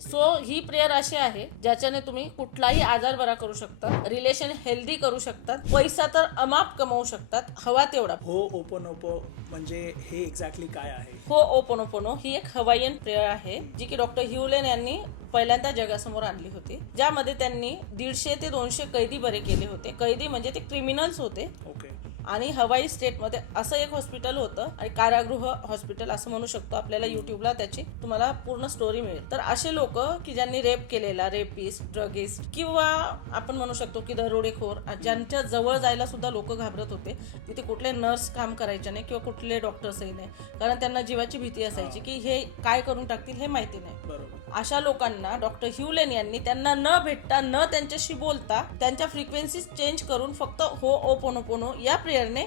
So ही prayer अशी आहे ज्याच्याने तुम्ही कुठलाही आजार बरा करू शकता, रिलेशन हेल्दी करू शकतात, पैसा तर अमाप कमवू शकतात, हवा तेवढा. होओपोनोपो म्हणजे हे एक्झॅक्टली काय आहे? होओपोनोपोनो ही एक हवाईयन प्रेयर आहे जी की डॉक्टर ह्युलेन यांनी पहिल्यांदा जगासमोर आणली होती, ज्यामध्ये त्यांनी 150 ते 200 कैदी बरे केले होते. कैदी म्हणजे ते क्रिमिनल्स होते. ओके. आणि हवाई स्टेटमध्ये असं एक हॉस्पिटल होतं आणि कारागृह हॉस्पिटल असं म्हणू शकतो. आपल्याला युट्यूबला त्याची तुम्हाला पूर्ण स्टोरी मिळेल. तर असे लोक की ज्यांनी रेप केलेला, रेपिस्ट, ड्रगिस्ट किंवा आपण म्हणू शकतो की दरोडेखोर, ज्यांच्या जवळ जायला सुद्धा लोक घाबरत होते. तिथे कुठले नर्स काम करायचे नाही किंवा कुठले डॉक्टर्सही नाही, कारण त्यांना जीवाची भीती असायची की हे काय करून टाकतील हे माहिती नाही. बरोबर. अशा लोकांना डॉक्टर ह्युलेन यांनी त्यांना न भेटता, न त्यांच्याशी बोलता, त्यांच्या फ्रिक्वेन्सी चेंज करून फक्त होओपोनोपोनो या प्रेयरने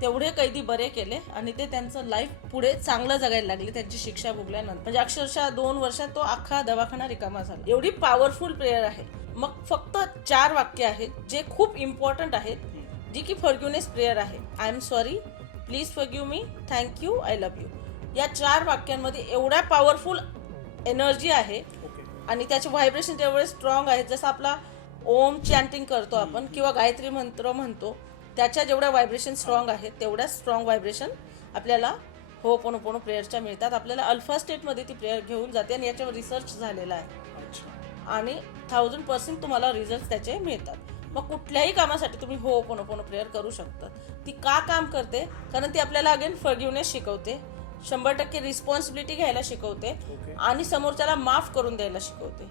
तेवढे कैदी बरे केले आणि ते त्यांचं लाईफ पुढे चांगलं जगायला लागले त्यांची शिक्षा भोगल्यानंतर. म्हणजे अक्षरशः 2 वर्षात तो अख्खा दवाखाना रिकामा झाला. एवढी पॉवरफुल प्रेयर आहे. मग फक्त 4 वाक्य आहेत जे खूप इम्पॉर्टंट आहेत, जी की फॉरगिवनेस प्रेयर आहे. I am sorry, please forgive me, thank you, I love you. या 4 वाक्यांमध्ये एवढ्या पॉवरफुल एनर्जी आहे आणि त्याचे व्हायब्रेशन तेवढे स्ट्रॉंग आहेत. जसं आपला ओम चॅन्टिंग करतो आपण किंवा गायत्री मंत्र म्हणतो, त्याच्या जेवढ्या व्हायब्रेशन स्ट्रॉंग आहेत तेवढ्या स्ट्रॉंग व्हायब्रेशन आपल्याला होओपोनोपोनो प्रेयरच्या मिळतात. आपल्याला अल्फा स्टेटमध्ये ती प्रेयर घेऊन जाते आणि याच्यावर रिसर्च झालेला आहे आणि 1000% तुम्हाला रिझल्ट त्याचे मिळतात. मग कुठल्याही कामासाठी तुम्ही होओपोनोपोनो प्रेयर करू शकता. ती का काम करते? कारण ती आपल्याला अगेन फॉरगिवनेस शिकवते, 100% रिस्पॉन्सिबिलिटी घ्यायला शिकवते आणि समोरच्याला माफ करून द्यायला शिकवते.